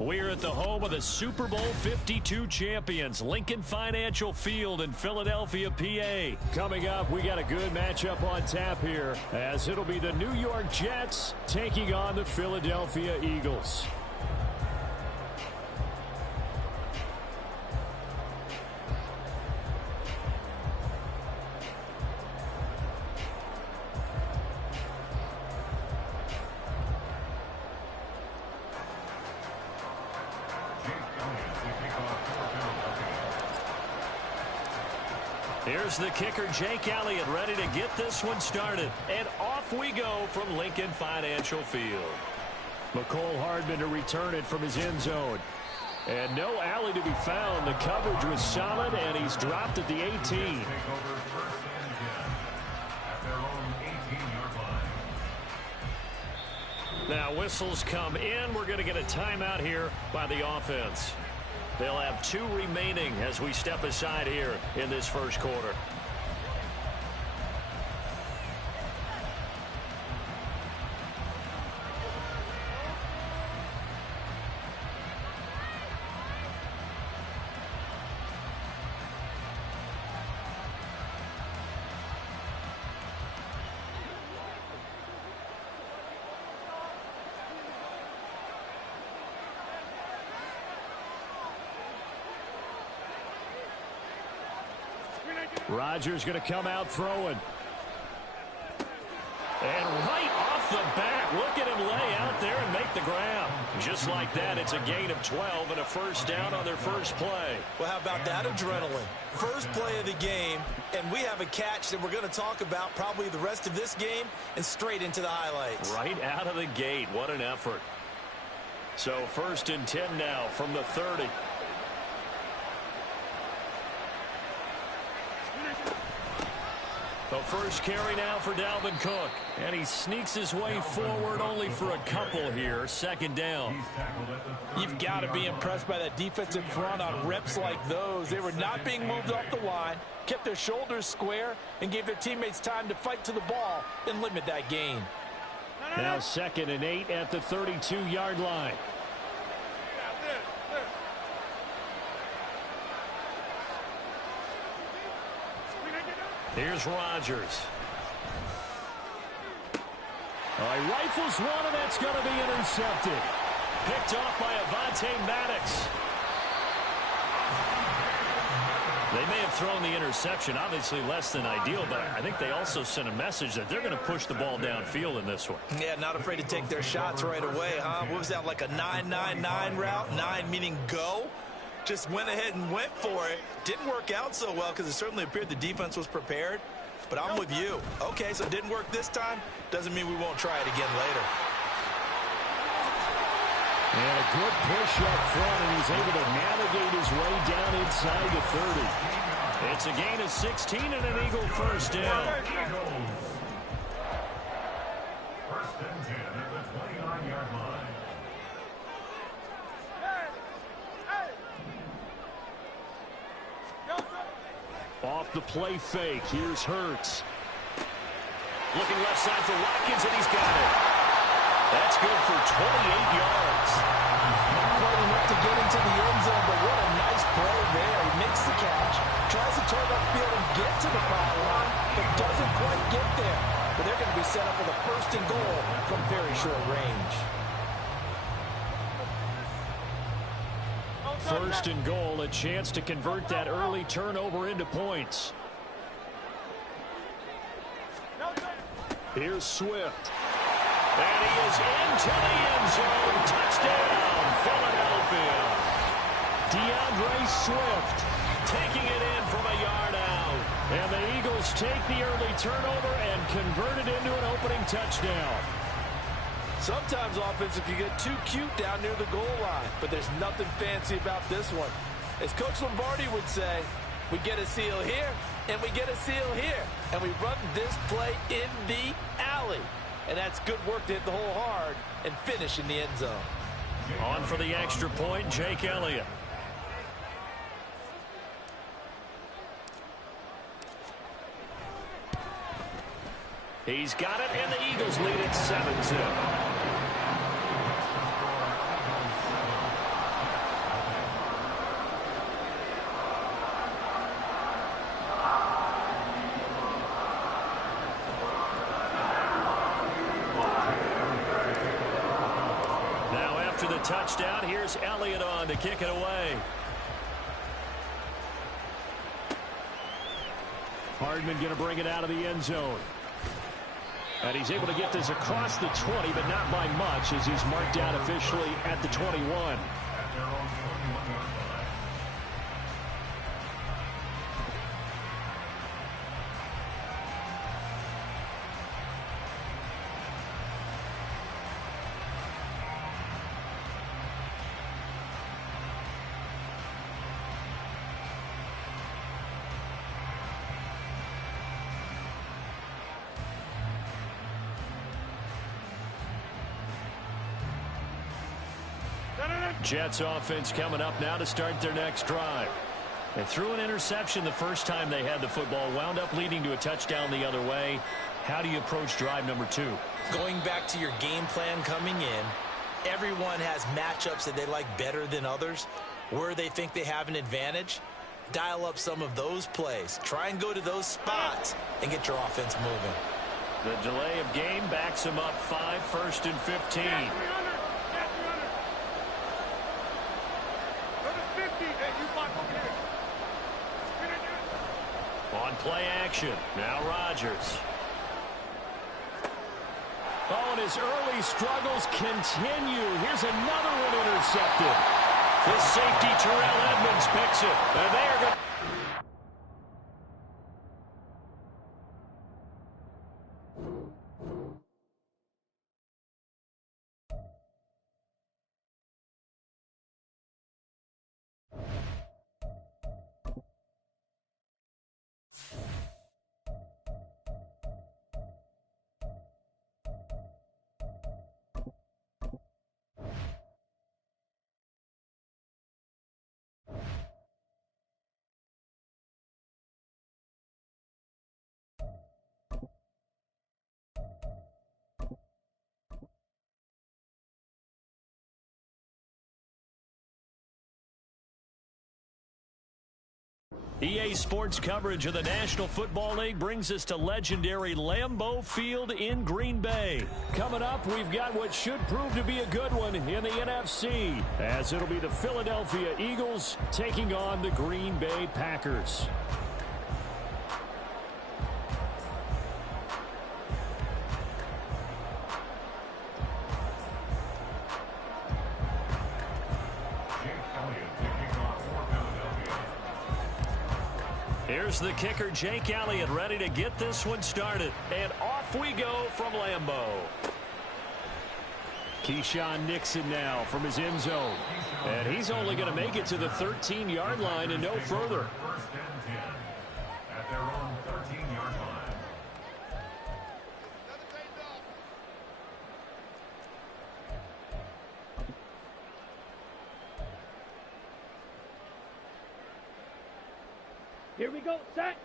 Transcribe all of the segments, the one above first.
We're at the home of the Super Bowl 52 champions, Lincoln Financial Field in Philadelphia, PA. Coming up, we got a good matchup on tap here, as it'll be the New York Jets taking on the Philadelphia Eagles. Here's the kicker, Jake Elliott, ready to get this one started. And off we go from Lincoln Financial Field. McCole Hardman to return it from his end zone. And no alley to be found. The coverage was solid, and he's dropped at the 18. Now whistles come in. We're going to get a timeout here by the offense. They'll have 2 remaining as we step aside here in this first quarter. Rodgers going to come out throwing. And right off the bat, look at him lay out there and make the grab. Just like that, it's a gain of 12 and a first down on their first play. Well, how about that adrenaline? First play of the game, and we have a catch that we're going to talk about probably the rest of this game and straight into the highlights. Right out of the gate, what an effort. So 1st and 10 now from the 30. The first carry now for Dalvin Cook. And he sneaks his way forward only for a couple here. 2nd down. You've got to be impressed by that defensive front on reps like those. They were not being moved off the line, kept their shoulders square, and gave their teammates time to fight to the ball and limit that gain. Now 2nd and 8 at the 32-yard line. Here's Rodgers. He rifles one, and that's going to be intercepted. Picked off by Avonte Maddox. They may have thrown the interception, obviously less than ideal, but I think they also sent a message that they're going to push the ball downfield in this one. Yeah, not afraid to take their shots right away, huh? What was that, like a 9-9-9 route? 9 meaning go? Just went ahead and went for it. Didn't work out so well because it certainly appeared the defense was prepared. But I'm with you. Okay, so it didn't work this time. Doesn't mean we won't try it again later. And a good push up front, and he's able to navigate his way down inside the 30. It's a gain of 16 and an Eagle first down. 1st and 10 at the 29-yard line. Off the play fake, here's Hurts. Looking left side for Watkins, and he's got it. That's good for 28 yards. Not quite enough to get into the end zone, but what a nice play there. He makes the catch, tries to turn upfield and get to the foul line, but doesn't quite get there. But they're going to be set up with a 1st and goal from very short range. 1st and goal, a chance to convert that early turnover into points. Here's Swift. And he is into the end zone. Touchdown, Philadelphia. DeAndre Swift taking it in from a yard out. And the Eagles take the early turnover and convert it into an opening touchdown. Sometimes offenses can get too cute down near the goal line, but there's nothing fancy about this one. As Coach Lombardi would say, we get a seal here, and we get a seal here, and we run this play in the alley. And that's good work to hit the hole hard and finish in the end zone. On for the extra point, Jake Elliott. He's got it, and the Eagles lead it 7-2. after the touchdown. Here's Elliott on to kick it away. Hardman going to bring it out of the end zone. And he's able to get this across the 20, but not by much, as he's marked down officially at the 21. Jets offense coming up now to start their next drive. They threw an interception the first time they had the football, wound up leading to a touchdown the other way. How do you approach drive number 2? Going back to your game plan coming in, everyone has matchups that they like better than others. Where they think they have an advantage, dial up some of those plays. Try and go to those spots and get your offense moving. The delay of game backs them up 5, 1st and 15. On play action, now Rodgers. Oh, and his early struggles continue. Here's another one intercepted. This safety, Terrell Edmonds, picks it. And they are going to... EA Sports coverage of the National Football League brings us to legendary Lambeau Field in Green Bay. Coming up, we've got what should prove to be a good one in the NFC, as it'll be the Philadelphia Eagles taking on the Green Bay Packers. Here's the kicker, Jake Elliott, ready to get this one started. And off we go from Lambeau. Keyshawn Nixon now from his end zone. And he's only going to make it to the 13-yard line and no further. First and 10 at their own 13-yard line. Here we go, set.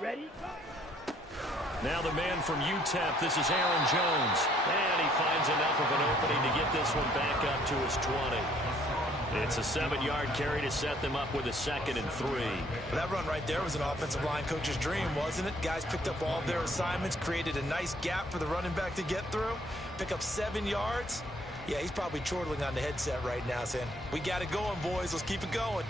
Ready? Now the man from UTEP, this is Aaron Jones. And he finds enough of an opening to get this one back up to his 20. It's a 7-yard carry to set them up with a 2nd and 3. That run right there was an offensive line coach's dream, wasn't it? Guys picked up all of their assignments, created a nice gap for the running back to get through, pick up 7 yards. Yeah, he's probably chortling on the headset right now saying, we got it going, boys. Let's keep it going.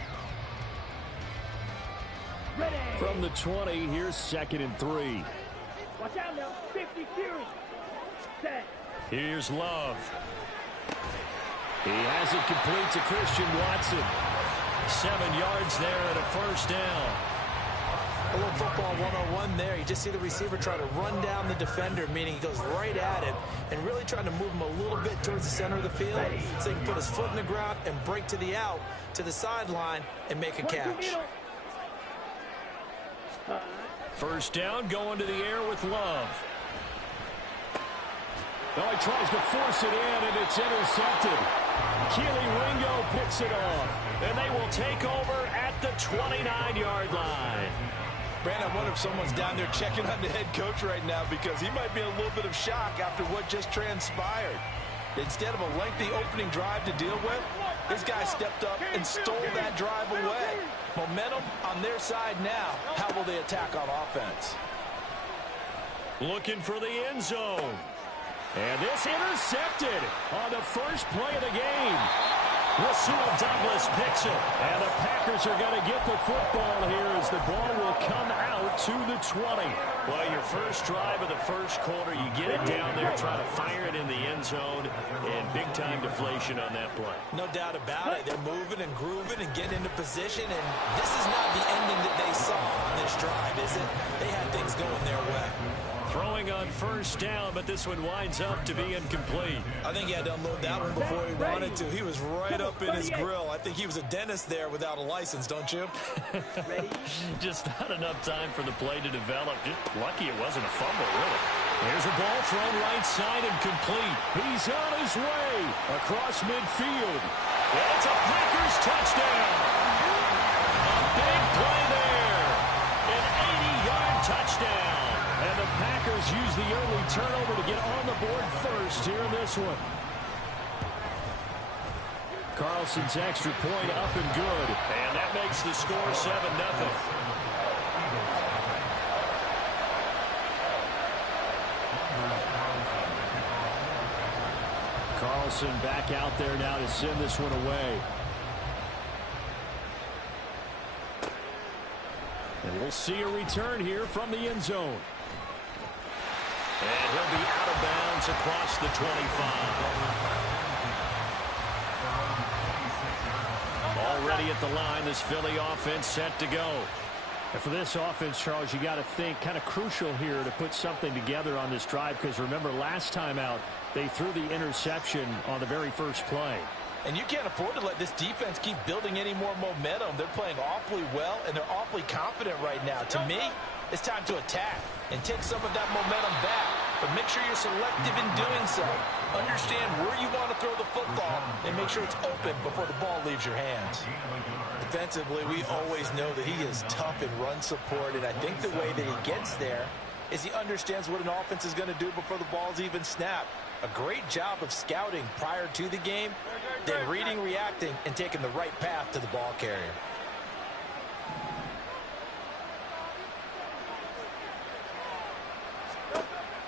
Ready. From the 20, here's 2nd and 3. Watch out now. 50 Fury. Set. Here's Love. He has it complete to Christian Watson. 7 yards there and a first down. A little football 101 there. You just see the receiver try to run down the defender, meaning he goes right at it and really trying to move him a little bit towards the center of the field so he can put his foot in the ground and break to the out, to the sideline, and make a catch. First down, going to the air with Love. Oh, he tries to force it in, and it's intercepted. Keely Ringo picks it off, and they will take over at the 29-yard line. Brandon, I wonder if someone's down there checking on the head coach right now because he might be in a little bit of shock after what just transpired. Instead of a lengthy opening drive to deal with, this guy stepped up and stole that drive away. Momentum on their side now. How will they attack on offense? Looking for the end zone. And this intercepted on the first play of the game. Rasul Douglas picks it. And the Packers are going to get the football here as the ball will come out to the 20. Well, your first drive of the first quarter, you get it down there, try to fire it in the end zone, and big-time deflation on that play. No doubt about it. They're moving and grooving and getting into position, and this is not the ending that they saw on this drive, is it? They had things going their way. Throwing on first down, but this one winds up to be incomplete. I think he had to unload that one before he wanted to. He was right up in his grill. I think he was a dentist there without a license, don't you? Just not enough time for the play to develop. Just lucky it wasn't a fumble, really. Here's a ball thrown right side and complete. He's on his way across midfield. And it's a Packers touchdown. A big play there. An 80-yard touchdown. And the Packers use the early turnover to get on the board first here in this one. Carlson's extra point up and good. And that makes the score 7-0. Carlson back out there now to send this one away. And we'll see a return here from the end zone. And he'll be out of bounds across the 25. Already at the line, this Philly offense set to go. And for this offense, Charles, you got to think kind of crucial here to put something together on this drive, because remember last time out, they threw the interception on the very first play. And you can't afford to let this defense keep building any more momentum. They're playing awfully well, and they're awfully confident right now. To me, it's time to attack and take some of that momentum back. But make sure you're selective in doing so. Understand where you want to throw the football and make sure it's open before the ball leaves your hands. Defensively, we always know that he is tough in run support, and I think the way that he gets there is he understands what an offense is going to do before the ball's even snapped. A great job of scouting prior to the game, then reading, reacting, and taking the right path to the ball carrier.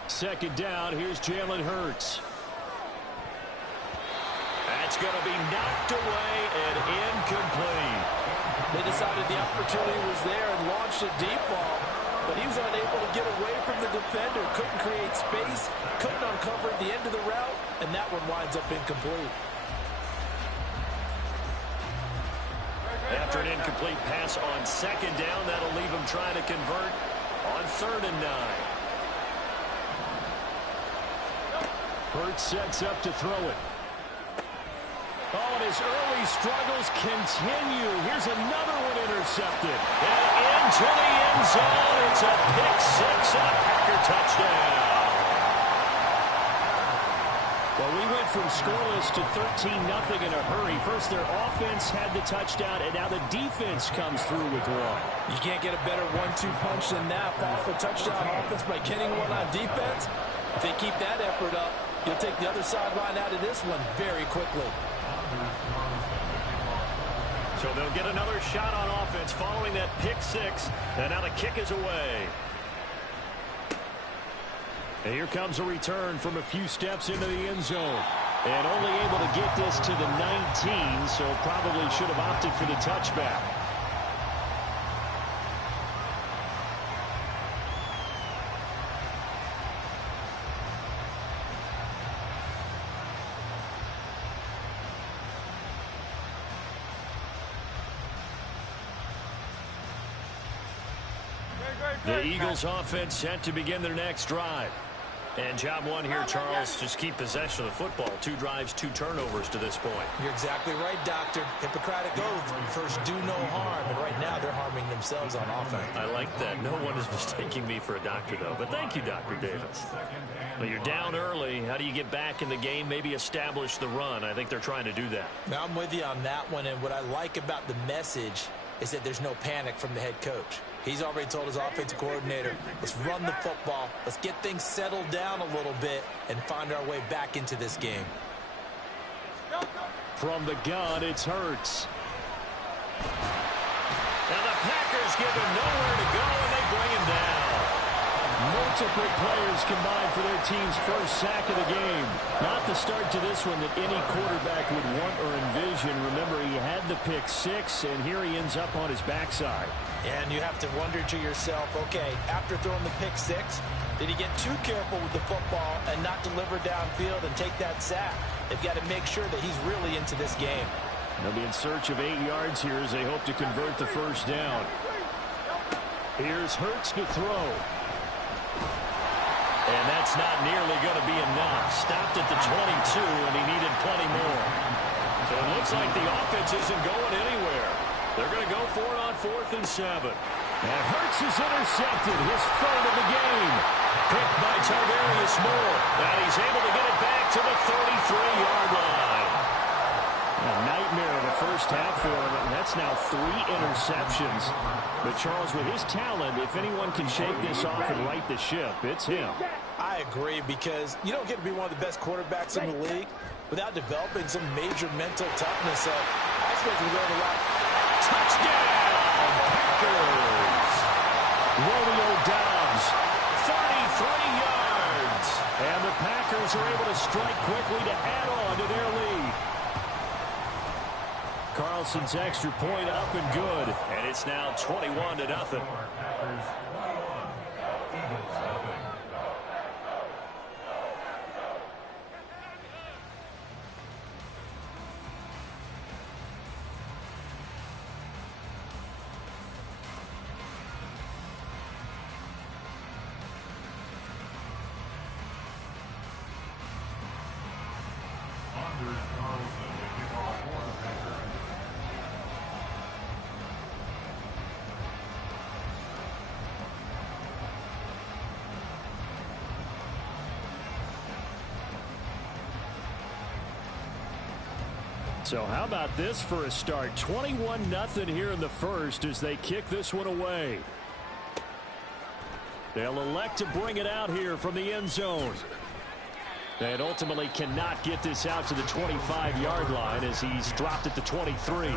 Second down, here's Jalen Hurts. That's going to be knocked away and incomplete. They decided the opportunity was there and launched a deep ball, but he was unable to get away from the defender, couldn't create space, couldn't uncover at the end of the route, and that one winds up incomplete. After an incomplete pass on second down, that'll leave him trying to convert on 3rd and 9. Hurts sets up to throw it. Oh, and his early struggles continue. Here's another one intercepted. And into the end zone. It's a pick six and a Packer touchdown. Well, we went from scoreless to 13-0 in a hurry. First, their offense had the touchdown, and now the defense comes through with one. You can't get a better 1-2 punch than that. Off a touchdown offense by getting one on defense. If they keep that effort up, you'll take the other sideline out of this one very quickly. So they'll get another shot on offense following that pick six. And now the kick is away. And here comes a return from a few steps into the end zone. And only able to get this to the 19, so probably should have opted for the touchback. The Eagles offense set to begin their next drive. And job one here, Charles, just keep possession of the football. 2 drives, 2 turnovers to this point. You're exactly right, Doctor. Hippocratic oath. First, do no harm. And right now, they're harming themselves on offense. I like that. No one is mistaking me for a doctor, though. But thank you, Dr. Davis. Well, you're down early. How do you get back in the game, maybe establish the run? I think they're trying to do that. Now, I'm with you on that one. And what I like about the message is that there's no panic from the head coach. He's already told his offensive coordinator, let's run the football, let's get things settled down a little bit and find our way back into this game. From the gun, it's Hurts. Now the Packers give him nowhere to go, and they bring him down. Multiple players combined for their team's first sack of the game. Not the start to this one that any quarterback would want or envision. Remember, he had the pick six, and here he ends up on his backside. And you have to wonder to yourself, okay, after throwing the pick six, did he get too careful with the football and not deliver downfield and take that sack? They've got to make sure that he's really into this game. They'll be in search of 8 yards here as they hope to convert the first down. Here's Hurts to throw. And that's not nearly going to be enough. Stopped at the 22, and he needed plenty more. So it looks like the offense isn't going anywhere. They're going to go for it on 4th and 7. And Hurts is intercepted, his third of the game. Picked by Tarvarius Moore. And he's able to get it back to the 33-yard line. A nightmare of a first half for him, and that's now 3 interceptions. But Charles, with his talent, if anyone can shake this off and right the ship, it's him. I agree, because you don't get to be one of the best quarterbacks in the league without developing some major mental toughness. So I expect him to go to the right. Touchdown, Packers! Romeo Doubs, 33 yards. And the Packers are able to strike quickly to add on to their lead. Carlson's extra point up and good. And it's now 21-0. So how about this for a start? 21-0 here in the first as they kick this one away. They'll elect to bring it out here from the end zone. And ultimately cannot get this out to the 25-yard line as he's dropped at the 23.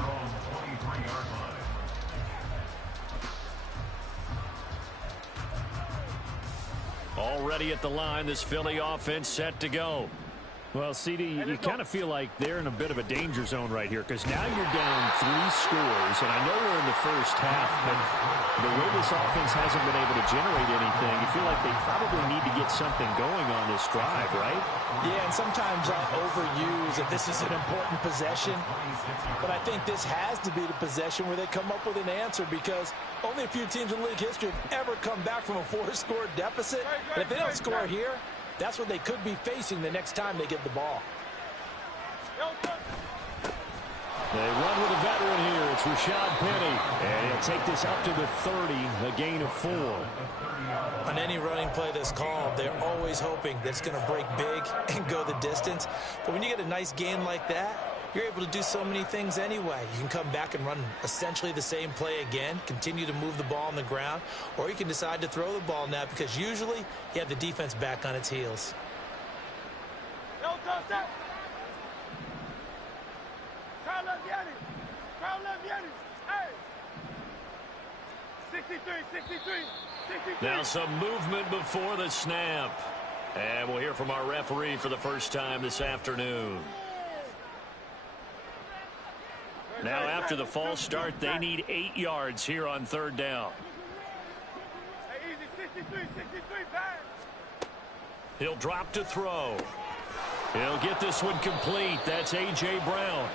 Already at the line, this Philly offense set to go. Well, CD, you kind of feel like they're in a bit of a danger zone right here because now you're down 3 scores, and I know we're in the first half, but the way this offense hasn't been able to generate anything, you feel like they probably need to get something going on this drive, right? Yeah, and sometimes I overuse that this is an important possession, but I think this has to be the possession where they come up with an answer because only a few teams in league history have ever come back from a 4-score deficit, and if they don't score here, that's what they could be facing the next time they get the ball. They run with a veteran here. It's Rashad Penny. And he'll take this up to the 30, a gain of 4. On any running play that's called, they're always hoping that it's going to break big and go the distance. But when you get a nice gain like that, you're able to do so many things anyway. You can come back and run essentially the same play again, continue to move the ball on the ground, or you can decide to throw the ball now because usually you have the defense back on its heels. Now some movement before the snap. And we'll hear from our referee for the first time this afternoon. Now after the false start, they need 8 yards here on 3rd down. He'll drop to throw. He'll get this one complete. That's A.J. Brown.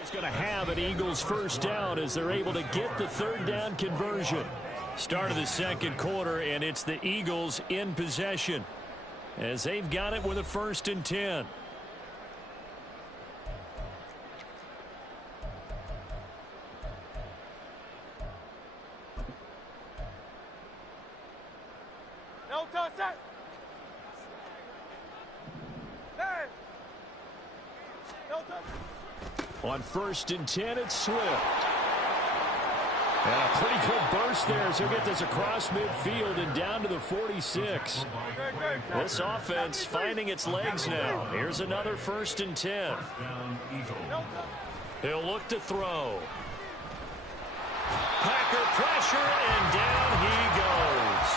He's going to have an Eagles first down as they're able to get the 3rd down conversion. Start of the 2nd quarter, and it's the Eagles in possession as they've got it with a 1st and 10. On 1st and 10, it's Swift. And a pretty good burst there as he'll get this across midfield and down to the 46. This offense finding its legs now. Here's another 1st and 10. He'll look to throw. Packer pressure, and down he goes.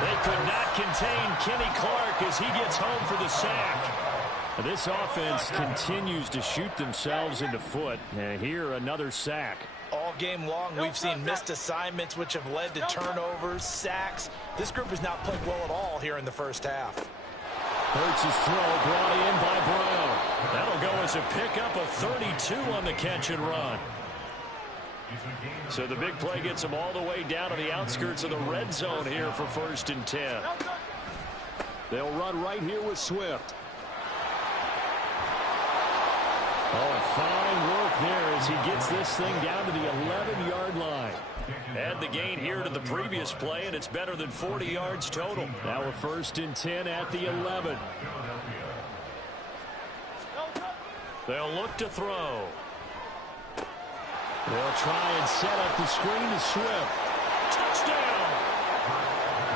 They could not contain Kenny Clark as he gets home for the sack. This offense continues to shoot themselves in the foot. And here, another sack. All game long, we've seen missed assignments, which have led to turnovers, sacks. This group has not played well at all here in the first half. Hurts' throw brought in by Brown. That'll go as a pickup of 32 on the catch and run. So the big play gets them all the way down to the outskirts of the red zone here for 1st and 10. They'll run right here with Swift. Oh, and fine work there as he gets this thing down to the 11-yard line. Add the gain here to the previous play, and it's better than 40 yards total. Now a 1st and 10 at the 11. They'll look to throw. They'll try and set up the screen to Swift. Touchdown!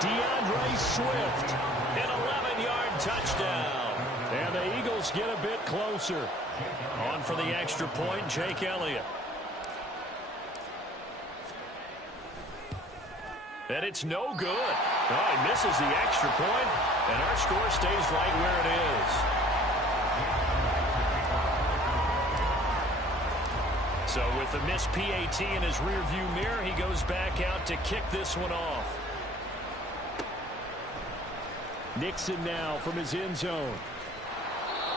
DeAndre Swift, an 11-yard touchdown. And the Eagles get a bit closer. On for the extra point, Jake Elliott. And it's no good. Oh, he misses the extra point, and our score stays right where it is. So with the missed PAT in his rearview mirror, he goes back out to kick this one off. Nixon now from his end zone.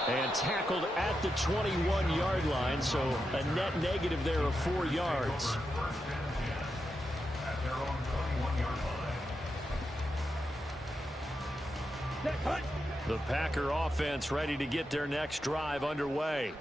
And tackled at the 21-yard line, so a net negative there of 4 yards. The Packer offense ready to get their next drive underway.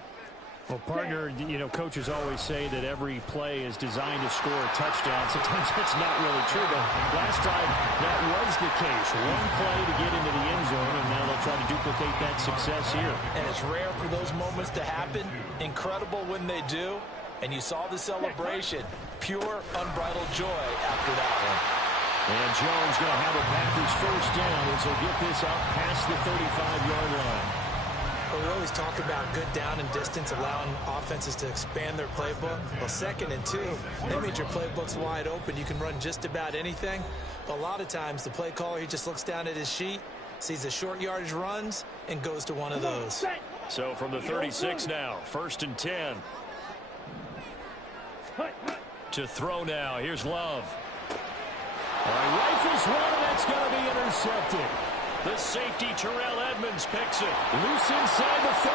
Well, partner, you know, coaches always say that every play is designed to score a touchdown. Sometimes that's not really true, but last time that was the case. One play to get into the end zone, and now they'll try to duplicate that success here. And it's rare for those moments to happen. Incredible when they do. And you saw the celebration. Pure, unbridled joy after that one. And Jones going to have a Packers 1st down as he'll get this out past the 35-yard line. We always talk about good down and distance, allowing offenses to expand their playbook. Well, 2nd and 2, that means your playbook's wide open. You can run just about anything. But a lot of times, the play caller, he just looks down at his sheet, sees the short yardage runs, and goes to one of those. So from the 36 now, 1st and 10. To throw now, here's Love. All right, rifles one, and that's going to be intercepted. The safety, Terrell Edmonds, picks it. Loose inside the 30.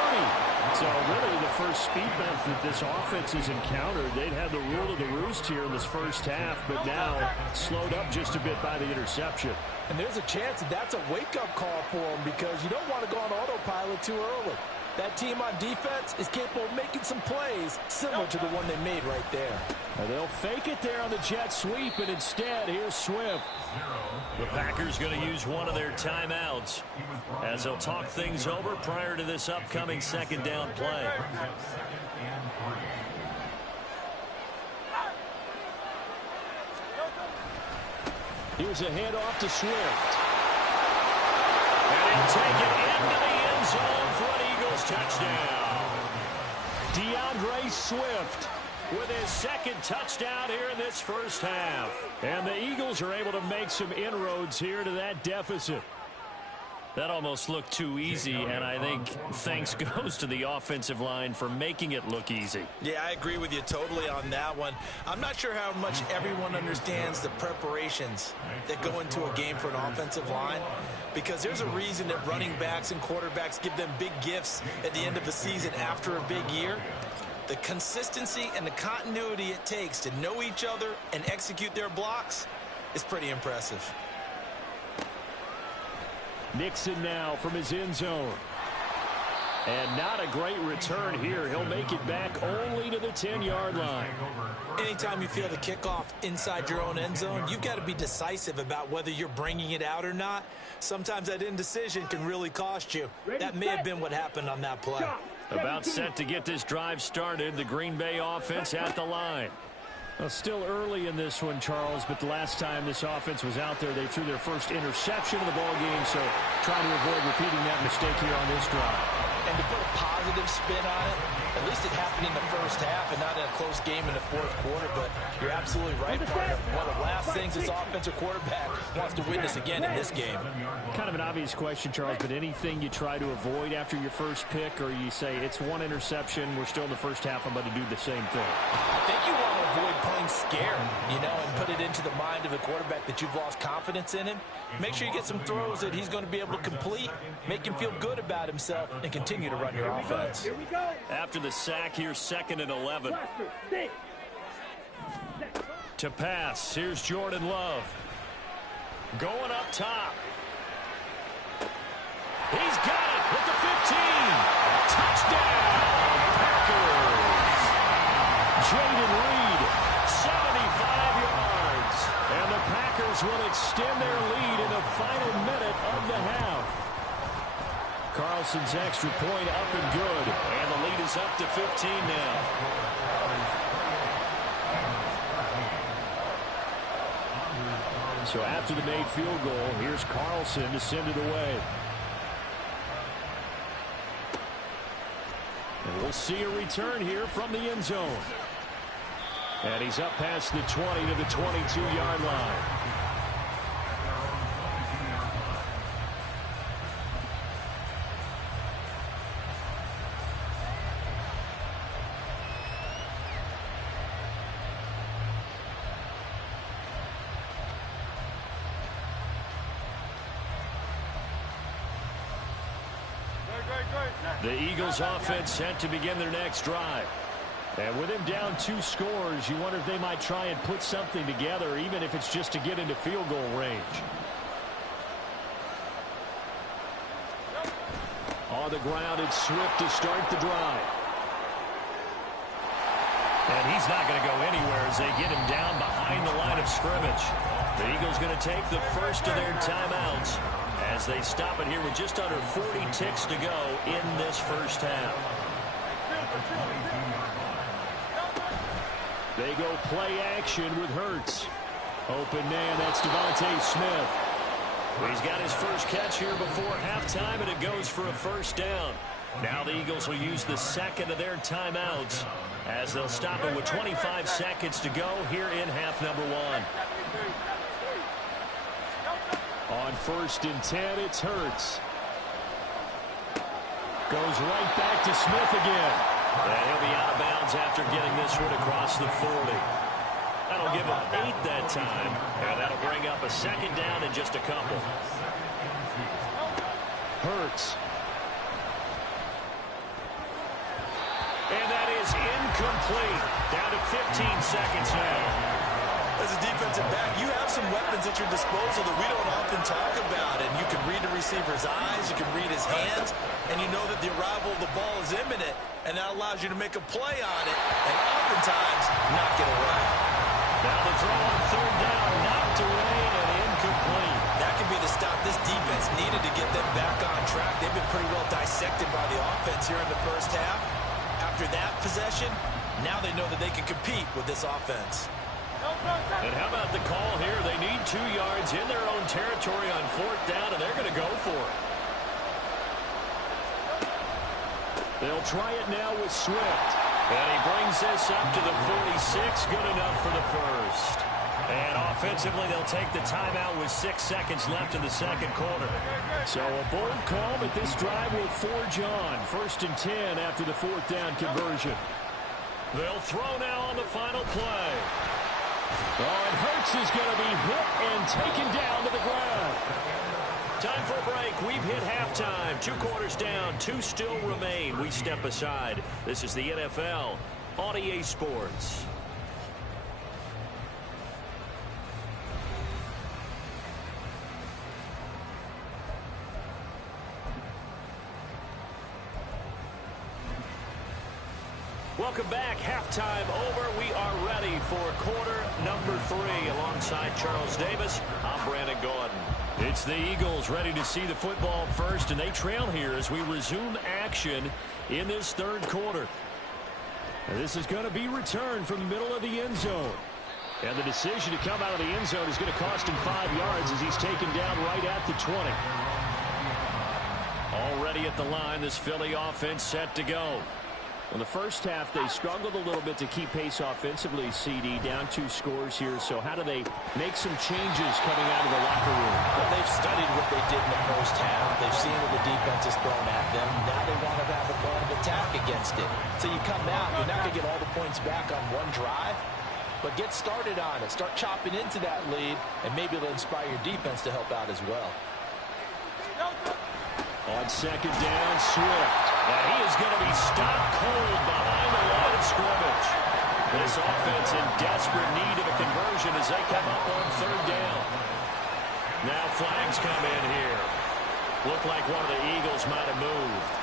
So really the first speed bump that this offense has encountered. They'd had the rule of the roost here in this first half, but now slowed up just a bit by the interception. And there's a chance that that's a wake-up call for them because you don't want to go on autopilot too early. That team on defense is capable of making some plays similar to the one they made right there. They'll fake it there on the jet sweep, and instead, here's Swift. The Packers going to use one of their timeouts as they'll talk things over prior to this upcoming 2nd down play. Here's a handoff to Swift. And he'll take it into the end zone for an Eagles touchdown. DeAndre Swift with his 2nd touchdown here in this first half. And the Eagles are able to make some inroads here to that deficit. That almost looked too easy, and I think thanks goes to the offensive line for making it look easy. Yeah, I agree with you totally on that one. I'm not sure how much everyone understands the preparations that go into a game for an offensive line, because there's a reason that running backs and quarterbacks give them big gifts at the end of the season after a big year. The consistency and the continuity it takes to know each other and execute their blocks is pretty impressive. Nixon now from his end zone. And not a great return here. He'll make it back only to the 10-yard line. Anytime you feel the kickoff inside your own end zone, you've got to be decisive about whether you're bringing it out or not. Sometimes that indecision can really cost you. That may have been what happened on that play. About set to get this drive started, the Green Bay offense at the line. Well, still early in this one, Charles, but the last time this offense was out there, they threw their first interception of the ball game, so trying to avoid repeating that mistake here on this drive. And to put a positive spin on it, at least it happened in the first half and not in a close game in the fourth quarter, but you're absolutely right, partner. One of the last things this offensive quarterback wants to witness again in this game. Kind of an obvious question, Charles, but anything you try to avoid after your first pick, or you say it's one interception, we're still in the first half, I'm going to do the same thing? I think you want to avoid playing scared, and put it into the mind of the quarterback that you've lost confidence in him. Make sure you get some throws that he's going to be able to complete, make him feel good about himself, and continue to run your offense. Here we go. After the sack, here's 2nd and 11. To pass, here's Jordan Love. Going up top. He's got it with the 15. Touchdown, Packers. Jaden Reed, 75 yards. And the Packers will extend their lead in the final minute of the half. Carlson's extra point up and good. And the lead is up to 15 now. So after the made field goal, here's Carlson to send it away. And we'll see a return here from the end zone. And he's up past the 20 to the 22-yard line. The Eagles offense set to begin their next drive. And with him down 2 scores, you wonder if they might try and put something together, even if it's just to get into field goal range. On the ground, it's Swift to start the drive. And he's not going to go anywhere as they get him down behind the line of scrimmage. The Eagles going to take the first of their timeouts as they stop it here with just under 40 ticks to go in this first half. They go play action with Hurts. Open man, that's Devontae Smith. He's got his first catch here before halftime, and it goes for a first down. Now the Eagles will use the second of their timeouts as they'll stop it with 25 seconds to go here in half number 1. On 1st and 10, it's Hurts. Goes right back to Smith again. And he'll be out of bounds after getting this one across the 40. That'll give him 8 that time, and that'll bring up a second down in just a couple. Hurts. And that is incomplete. Down to 15 seconds now. As a defensive back, you have some weapons at your disposal that we don't often talk about. And you can read the receiver's eyes, you can read his hands, and you know that the arrival of the ball is imminent, and that allows you to make a play on it, and oftentimes knock it away. Now the throw on 3rd down, knocked away and incomplete. That could be the stop this defense needed to get them back on track. They've been pretty well dissected by the offense here in the first half. After that possession, now they know that they can compete with this offense. And how about the call here? They need 2 yards in their own territory on 4th down, and they're going to go for it. They'll try it now with Swift. And he brings this up to the 46. Good enough for the first. And offensively, they'll take the timeout with 6 seconds left in the second quarter. So a bold call, but this drive will forge on. 1st and 10 after the 4th down conversion. They'll throw now on the final play. Oh, and Hurts is going to be hit and taken down to the ground. Time for a break. We've hit halftime. 2 quarters down. 2 still remain. We step aside. This is the NFL on EA Sports. Welcome back. Halftime over. We are ready for quarter number 3. Alongside Charles Davis, I'm Brandon Gordon. It's the Eagles ready to see the football first, and they trail here as we resume action in this 3rd quarter. And this is going to be returned from the middle of the end zone. And the decision to come out of the end zone is going to cost him 5 yards as he's taken down right at the 20. Already at the line, this Philly offense set to go. In the first half, they struggled a little bit to keep pace offensively, CD, down 2 scores here. So how do they make some changes coming out of the locker room? Well, they've studied what they did in the first half. They've seen what the defense has thrown at them. Now they want to have a plan of attack against it. So you come out, you're not going to get all the points back on one drive, but get started on it. Start chopping into that lead, and maybe it'll inspire your defense to help out as well. On second down, Swift. And he is going to be stopped cold behind the line of scrimmage. This offense in desperate need of a conversion as they come up on third down. Now flags come in here. Look like one of the Eagles might have moved.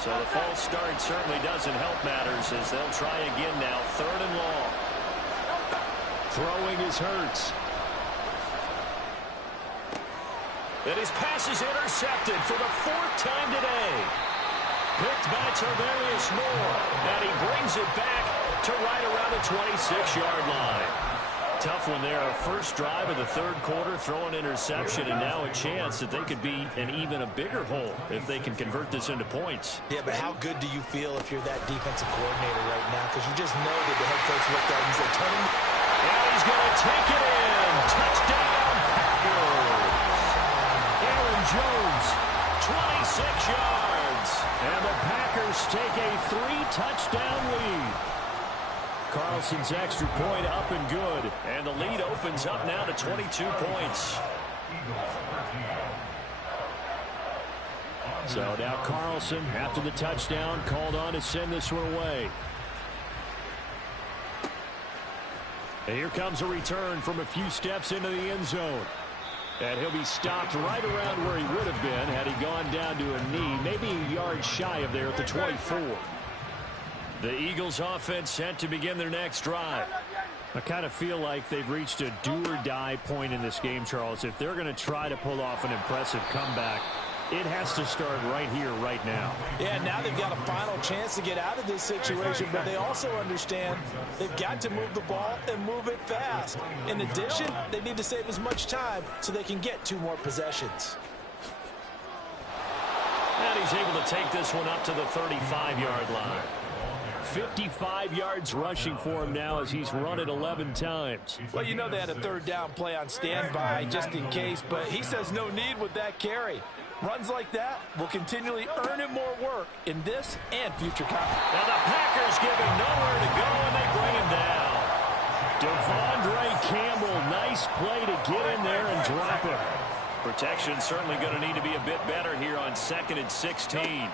So the false start certainly doesn't help matters as they'll try again now. Third and long. Throwing is Hurts. And his pass is intercepted for the 4th time today. Picked by Tarvarius Moore. And he brings it back to right around the 26-yard line. Tough one there. First drive of the third quarter, throw an interception, and now a chance that they could be in even a bigger hole if they can convert this into points. Yeah, but how good do you feel if you're that defensive coordinator right now? Because you just know that the head coach looked at him and said, turn him. And he's going to take it in. Touchdown, Packers. Aaron Jones, 26 yards. And the Packers take a 3-touchdown lead. Carlson's extra point up and good. And the lead opens up now to 22 points. So now Carlson, after the touchdown, called on to send this one away. And here comes a return from a few steps into the end zone. And he'll be stopped right around where he would have been had he gone down to a knee, maybe a yard shy of there at the 24. The Eagles offense set to begin their next drive. I kind of feel like they've reached a do-or-die point in this game, Charles. If they're going to try to pull off an impressive comeback, it has to start right here, right now. Yeah, now they've got a final chance to get out of this situation, but they also understand they've got to move the ball and move it fast. In addition, they need to save as much time so they can get 2 more possessions. And he's able to take this one up to the 35-yard line. 55 yards rushing for him now as he's run it 11 times. Well, you know they had a third down play on standby just in case, but he says no need with that carry. Runs like that will continually earn him more work in this and future conference. Now the Packers give him nowhere to go, and they bring him down. Devondre Campbell, nice play to get in there and drop him. Protection certainly going to need to be a bit better here on 2nd and 16.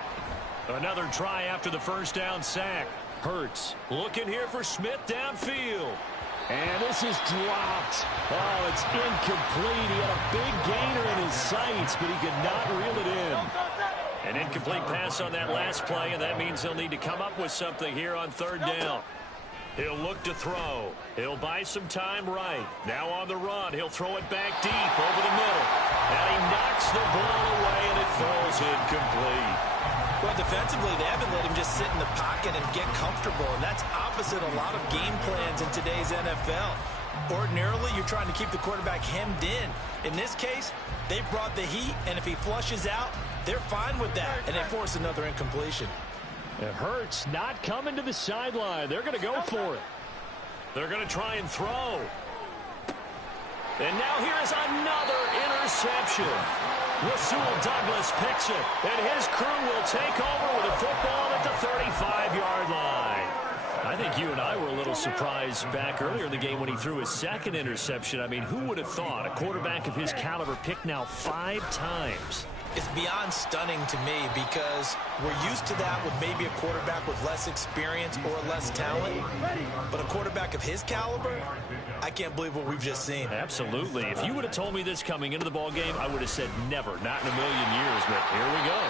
Another try after the first down sack. Hurts looking here for Smith downfield. And this is dropped. Oh, it's incomplete. He had a big gainer in his sights, but he could not reel it in. An incomplete pass on that last play, and that means they'll need to come up with something here on third down. He'll look to throw. He'll buy some time right. Now on the run, he'll throw it back deep over the middle. And he knocks the ball away, and it falls incomplete. Well, defensively, they haven't let him just sit in the pocket and get comfortable, and that's opposite a lot of game plans in today's NFL. Ordinarily, you're trying to keep the quarterback hemmed in. In this case, they brought the heat, and if he flushes out, they're fine with that, and they force another incompletion. It hurts not coming to the sideline. They're going to go for it. They're going to try and throw. And now here is another interception. Rasul Douglas picks it, and his crew will take over with a football at the 35-yard line. I think you and I were a little surprised back earlier in the game when he threw his 2nd interception. I mean, who would have thought a quarterback of his caliber picked now 5 times? It's beyond stunning to me because we're used to that with maybe a quarterback with less experience or less talent. But a quarterback of his caliber, I can't believe what we've just seen. Absolutely. If you would have told me this coming into the ball game, I would have said never, not in a million years. But here we go.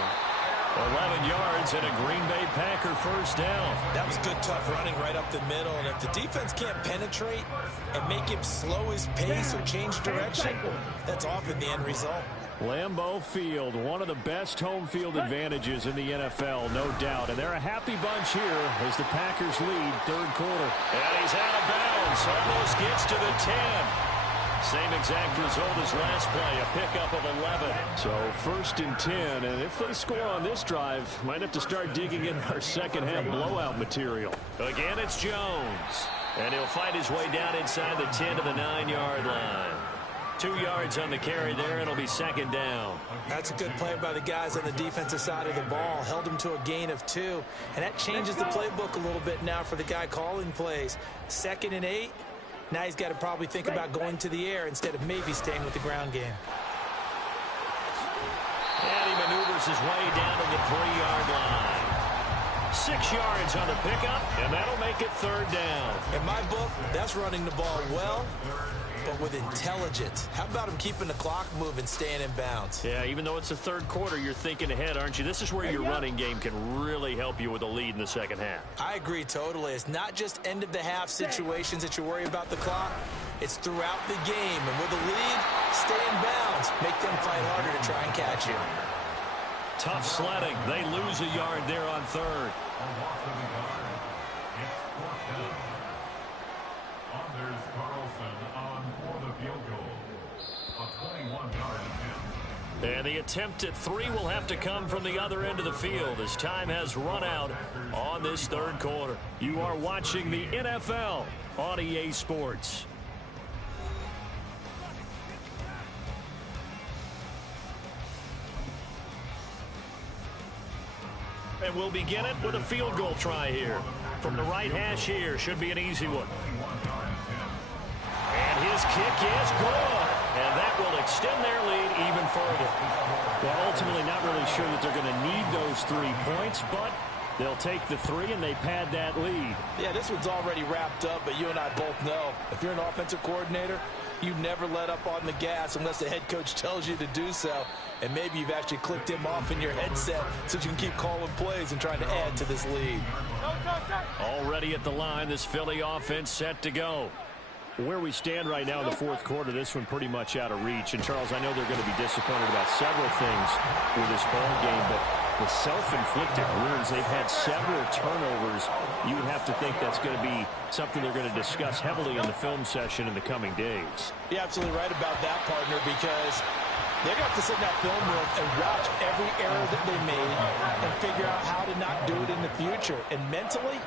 11 yards and a Green Bay Packer first down. That was good, tough running right up the middle. And if the defense can't penetrate and make him slow his pace or change direction, that's often the end result. Lambeau Field, one of the best home field advantages in the NFL, no doubt. And they're a happy bunch here as the Packers lead third quarter. And he's out of bounds, almost gets to the 10. Same exact result as last play, a pickup of 11. So 1st and 10, and if they score on this drive, might have to start digging in our second half blowout material. Again, it's Jones. And he'll fight his way down inside the 10 to the 9-yard line. 2 yards on the carry there, and it'll be 2nd down. That's a good play by the guys on the defensive side of the ball. Held him to a gain of 2, and that changes the playbook a little bit now for the guy calling plays. 2nd and 8. Now he's got to probably think about going to the air instead of maybe staying with the ground game. And he maneuvers his way down to the 3-yard line. 6 yards on the pickup, and that'll make it 3rd down. In my book, that's running the ball well, but with intelligence. How about him keeping the clock moving, staying in bounds? Yeah, even though it's the third quarter, you're thinking ahead, aren't you? This is where your running game can really help you with a lead in the second half. I agree totally. It's not just end-of-the-half situations that you worry about the clock. It's throughout the game. And with a lead, stay in bounds. Make them fight harder to try and catch you. Tough sledding. They lose a yard there on 3rd. And the attempt at 3 will have to come from the other end of the field as time has run out on this third quarter. You are watching the NFL on EA Sports. And we'll begin it with a field goal try here. From the right hash here, should be an easy one. And his kick is good. And that will extend their lead even further. Well, ultimately not really sure that they're going to need those 3 points, but they'll take the 3 and they pad that lead. Yeah, this one's already wrapped up, but you and I both know if you're an offensive coordinator, you never let up on the gas unless the head coach tells you to do so. And maybe you've actually clicked him off in your headset so you can keep calling plays and trying to add to this lead. Already at the line, this Philly offense set to go. Where we stand right now in the fourth quarter, this one pretty much out of reach. And, Charles, I know they're going to be disappointed about several things with this ball game, but the self-inflicted wounds, they've had several turnovers. You would have to think that's going to be something they're going to discuss heavily in the film session in the coming days. You're absolutely right about that, partner, because they're going to have to sit in that film room and watch every error that they made and figure out how to not do it in the future. And mentally,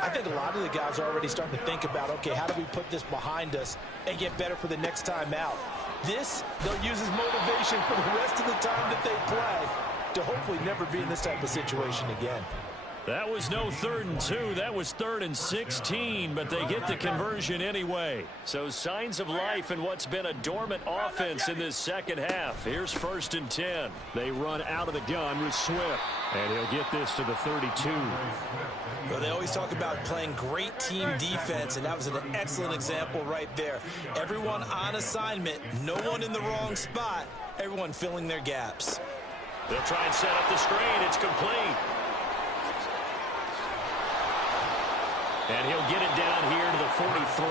I think a lot of the guys are already starting to think about, okay, how do we put this behind us and get better for the next time out? This, they'll use as motivation for the rest of the time that they play to hopefully never be in this type of situation again. That was no 3rd and 2. That was 3rd and 16, but they get the conversion anyway. So signs of life in what's been a dormant offense in this second half. Here's 1st and 10. They run out of the gun with Swift, and he'll get this to the 32. Well, they always talk about playing great team defense, and that was an excellent example right there. Everyone on assignment, no one in the wrong spot, everyone filling their gaps. They'll try and set up the screen. It's complete. And he'll get it down here to the 43.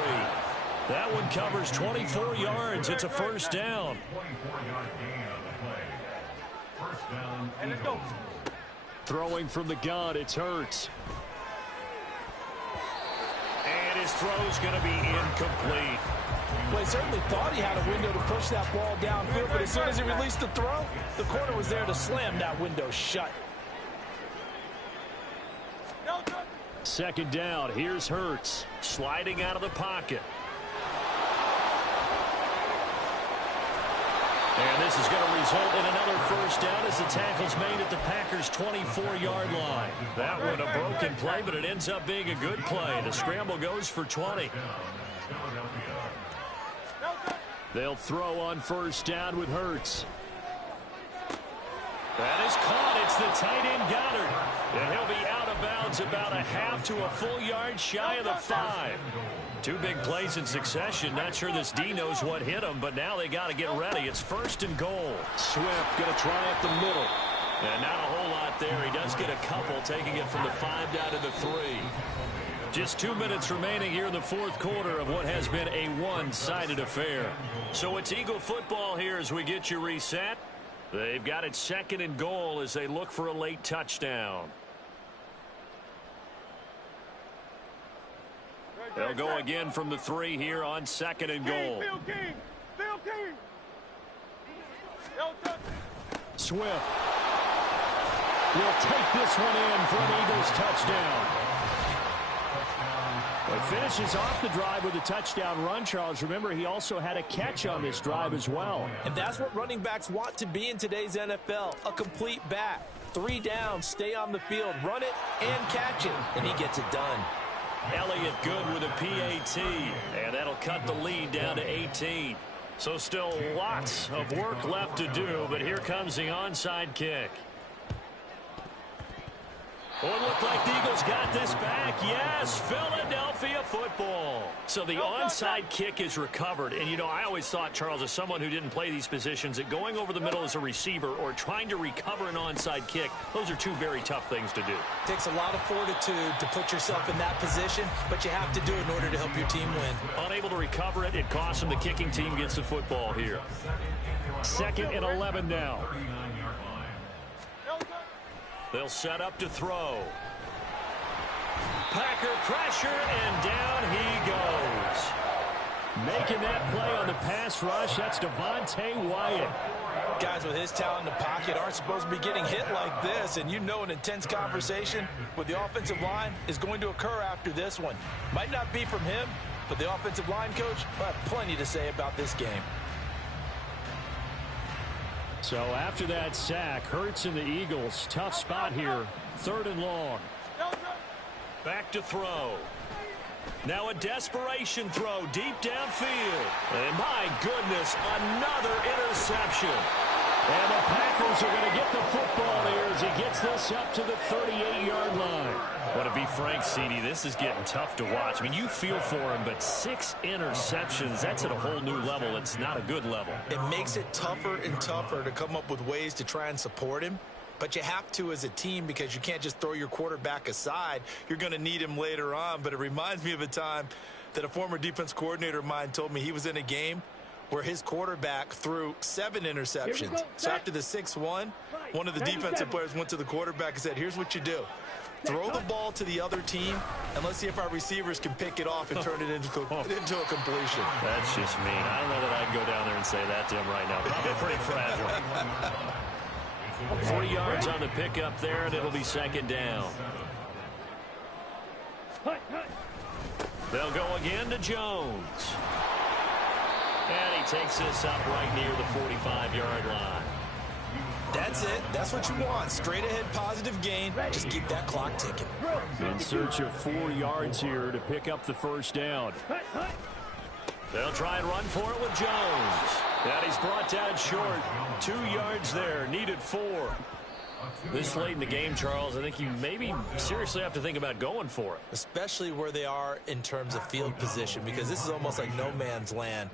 That one covers 24 yards. It's a 1st down. And let's go. Throwing from the gun, it's Hurts. And his throw's going to be incomplete. Well, he certainly thought he had a window to push that ball downfield, but as soon as he released the throw, the corner was there to slam that window shut. 2nd down. Here's Hurts sliding out of the pocket. And this is going to result in another 1st down as the tackle's made at the Packers' 24-yard line. That one a broken play, but it ends up being a good play. The scramble goes for 20. They'll throw on 1st down with Hurts. That is caught. It's the tight end Goddard. And he'll be out of bounds about a half to a full yard shy of the 5. 2 big plays in succession. Not sure this D knows what hit him, but now they got to get ready. It's 1st and goal. Swift going to try up the middle. And not a whole lot there. He does get a couple, taking it from the 5 down to the 3. Just 2 minutes remaining here in the fourth quarter of what has been a one-sided affair. So it's Eagle football here as we get you reset. They've got it 2nd and goal as they look for a late touchdown. They'll go again from the 3 here on 2nd and goal. Swift will take this one in for an Eagles touchdown. It finishes off the drive with a touchdown run, Charles. Remember, he also had a catch on this drive as well. And that's what running backs want to be in today's NFL, a complete back. 3 down, stay on the field, run it and catch it, and he gets it done. Elliott good with a PAT, and that'll cut the lead down to 18. So still lots of work left to do, but here comes the onside kick. Oh, it looked like the Eagles got this back. Yes, Philadelphia football. So the onside kick is recovered. And, you know, I always thought, Charles, as someone who didn't play these positions, that going over the middle as a receiver or trying to recover an onside kick, those are 2 very tough things to do. It takes a lot of fortitude to put yourself in that position, but you have to do it in order to help your team win. Unable to recover it, it costs them. The kicking team gets the football here. 2nd and 11 now. They'll set up to throw. Packer pressure, and down he goes. Making that play on the pass rush, that's Devontae Wyatt. Guys with his talent in the pocket aren't supposed to be getting hit like this, and you know an intense conversation with the offensive line is going to occur after this one. Might not be from him, but the offensive line coach will have plenty to say about this game. So after that sack, Hurts and the Eagles, tough spot here. 3rd and long. Back to throw. Now a desperation throw deep downfield. And my goodness, another interception. And the Packers are going to get the football here as he gets this up to the 38-yard line. Well, to be frank, CD, this is getting tough to watch. I mean, you feel for him, but 6 interceptions, that's at a whole new level. It's not a good level. It makes it tougher and tougher to come up with ways to try and support him. But you have to as a team because you can't just throw your quarterback aside. You're going to need him later on. But it reminds me of a time that a former defense coordinator of mine told me he was in a game where his quarterback threw 7 interceptions. So after the 6-1, one of the defensive players went to the quarterback and said, here's what you do. Throw the ball to the other team, and let's see if our receivers can pick it off and turn it into a completion. That's just mean. I don't know that I'd go down there and say that to him right now. Probably pretty fragile. 3 yards on the pickup there, and it'll be 2nd down. They'll go again to Jones. And he takes this up right near the 45-yard line. That's it. That's what you want. Straight ahead positive gain. Just keep that clock ticking. In search of 4 yards here to pick up the 1st down. They'll try and run for it with Jones. And he's brought down short. 2 yards there. Needed 4. This late in the game, Charles, I think you maybe seriously have to think about going for it. Especially where they are in terms of field position, because this is almost like no man's land.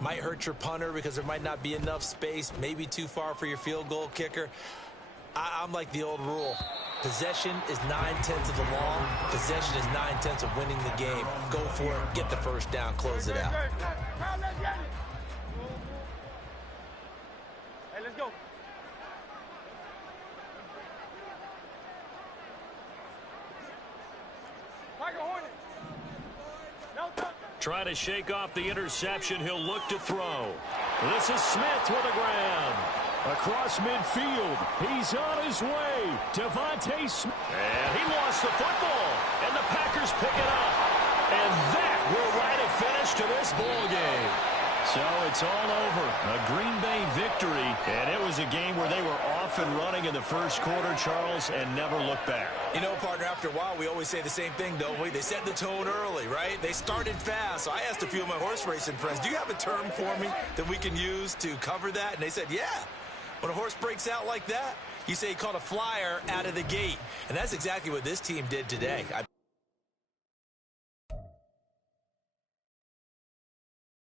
Might hurt your punter because there might not be enough space, maybe too far for your field goal kicker. I'm like the old rule. Possession is 9/10 of the law. Possession is 9/10 of winning the game. Go for it, get the 1st down, close it out. Hey, let's go. Tiger Hornet. Try to shake off the interception. He'll look to throw. This is Smith with the ground. Across midfield. He's on his way. Devontae Smith. And he lost the football. And the Packers pick it up. And that will write a finish to this ball game. So it's all over. A Green Bay victory. And it was a game where they were off and running in the 1st quarter, Charles, and never looked back. You know, partner, after a while, we always say the same thing, don't we? They set the tone early, right? They started fast. So I asked a few of my horse racing friends, do you have a term for me that we can use to cover that? And they said, yeah. When a horse breaks out like that, you say he caught a flyer out of the gate. And that's exactly what this team did today.